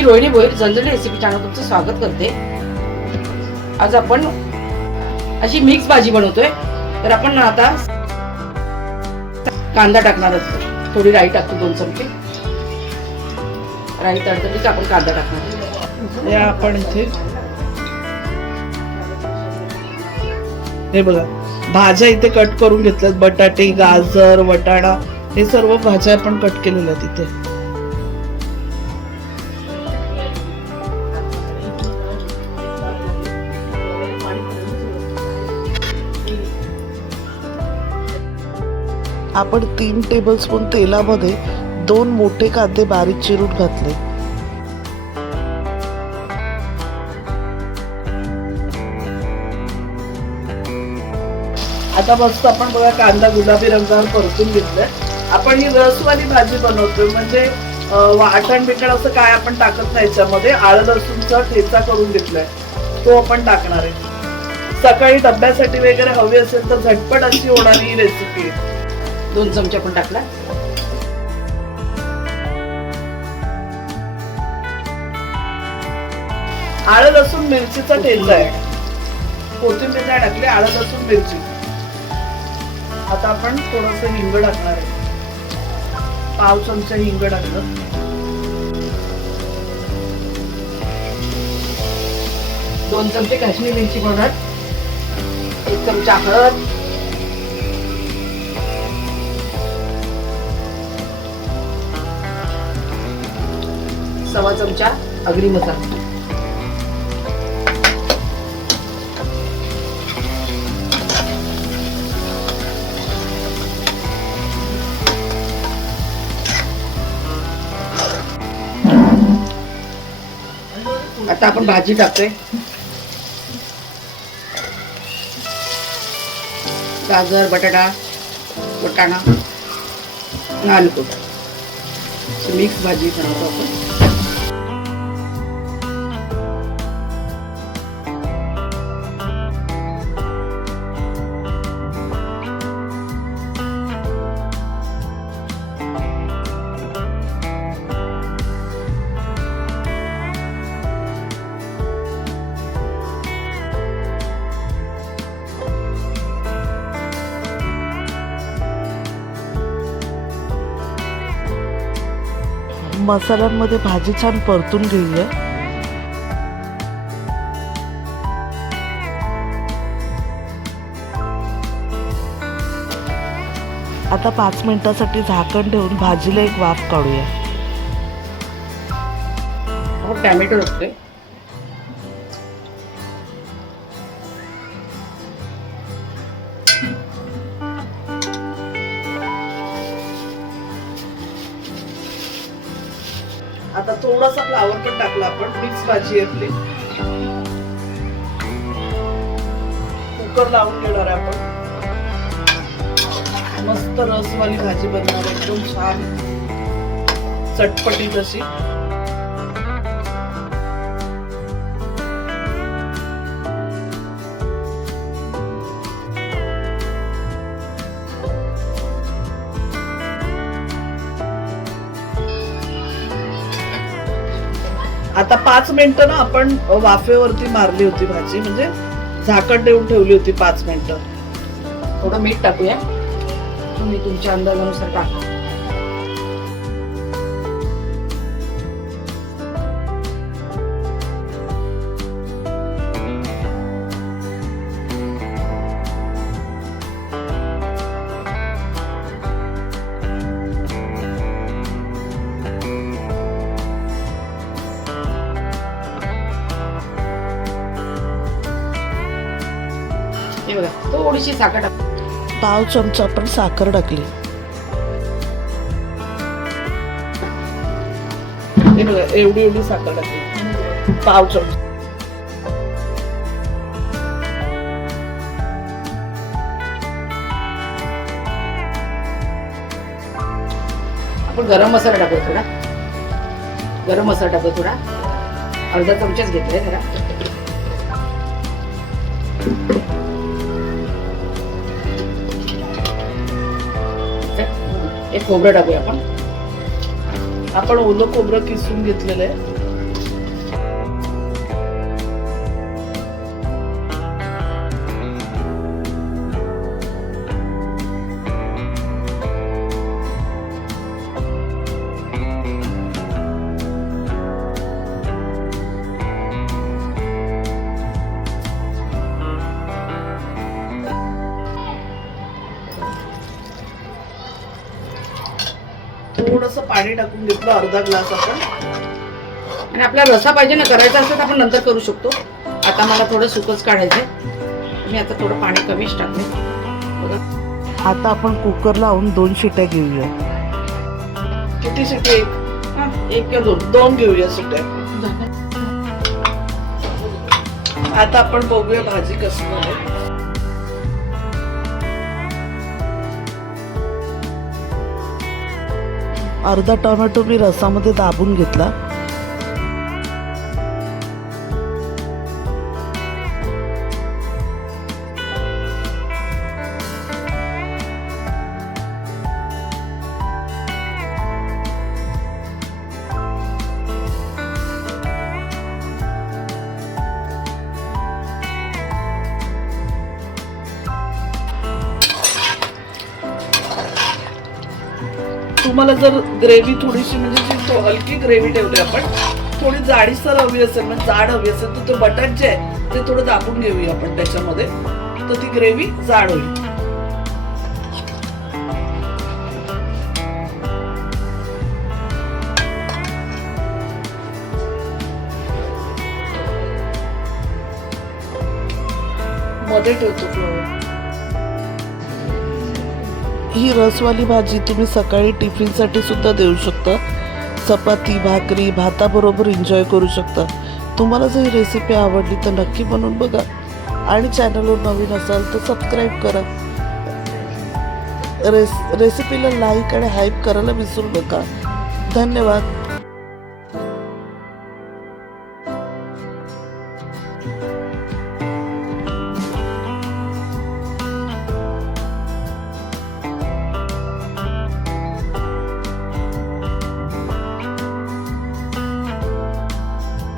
मी Rohini Bhoir झणझणी recipe channel तुमचं स्वागत करते। आज आपण अशी मिक्स भाजी बनवतोय। तर आपण आता कांदा टाकणार आहोत, थोडी राई टाकतो 2 चमचे राई तडतडली की आपण कांदा टाकणार। या आपण इथे हे बघा भाज्या इथे कट करून घेतल्यात, बटाटे, गाजर, वटाणा हे सर्व भाज्या आपण कट केलेल्या आहेत इथे। आपण 3 टेबलस्पून तेलामध्ये 2 मोठे कांदे बारीक चिरून घातले। आता मस्त आपण बघा कांदा गुलाबी रंगावर परतून घेतलाय। आपण ही रसवाली भाजी बनवतोय, म्हणजे वाटण बिटण असं काय आपण टाकत नाही याच्यामध्ये। आलं लसूणचा ठेचा करून घेतलाय, तो आपण टाकणार आहे। सकाळी डब्यासाठी वगैरे हवी असेल तर झटपट अशी होणारी ही रेसिपी आहे। 2 चमचे आपण टाकला। आलं लसूण मिरचीचा ठेचा आहे, कोथिंबीर नाही टाकली, आलं लसूण मिरची। आता आपण थोडस हिंग टाकणार आहे, पाव चमचा हिंग टाकलं। दोन चमचे काश्मीरी मिरची पावडर, 1 चमचा हळद, सवा चमचा अगरी मसाला, आता आपण भाजी टाकतोय। गाजर, बटाटा, वटाणा, आलू मिक्स भाजी बनवतो आपण। मसाल्यांमध्ये भाजी छान परतून घेऊया। आता 5 मिनिटांसाठी झाकण ठेवून भाजीला एक वाफ काढूया। आपण टोमॅटो टाकतोय, आता थोडासा फ्लावर पण टाकला आपण, मिक्स भाजी आपली। कुकर लावून घेणार आहे आपण, मस्त रसवाली भाजी बनणार आहे, एकदम छान चटपटीत अशी। आता 5 मिनिटं ना आपण वाफेवरती मारली होती भाजी, म्हणजे झाकण ठेवून ठेवली होती 5 मिनिटं। थोडं मीठ टाकूया, तुम्ही तुमच्या अंदाजानुसार टाका। हे बघा थोडीशी साखर टाक, पाव चमचा आपण साखर टाकली। हे बघा एवढी एवढी साखर टाकली, पाव चमचा। आपण गरम मसाला टाकू, थोडा गरम मसाला टाकू, थोडा अर्धा चमचाच घेतलाय जरा। एक खोबरं टाकूया आपण. आपण ओलं खोबरं किसून घेतलेलं आहे. थोडंसं पाणी टाकून घेतलं, अर्धा ग्लास आपण. आणि आपला रसा पाहिजे ना करायचा असेल तर आपण नंतर करू शकतो. आता मला थोडं सुकच काढायचंय. मी आता थोडं पाणी कमीच टाकले बघा. आता आपण कुकर लावून 2 शिट्या घेऊया. किती शिट्या? एक किंवा दोन. 2 घेऊया शिट्या. आता आपण बघूया भाजी कशी झाली. अर्धा टोमॅटो मी रसामध्ये दाबून घेतला. तुम्हाला जर ग्रेव्ही थोडीशी म्हणजे जी हलकी ग्रेव्ही ठेवली आपण, थोडी जाडीसर हवी असेल म्हणजे जाड हवी असेल तर ते बटाट जे आहे ते थोडं दाबून घेऊया आपण त्याच्यामध्ये, तर ती ग्रेव्ही जाड होईल. मध्ये ठेवतो फ्लोअर. ही रसवाली भाजी तुम्ही सकाळी टिफिनसाठी सुद्धा देऊ शकता. चपाती, भाकरी, भाताबरोबर एन्जॉय करू शकता. तुम्हाला जर ही रेसिपी आवडली तर नक्की बनवून बघा आणि चॅनलवर नवीन असाल तर सबस्क्राईब करा. रेसिपीला लाईक आणि हाईप करायला विसरू नका. धन्यवाद.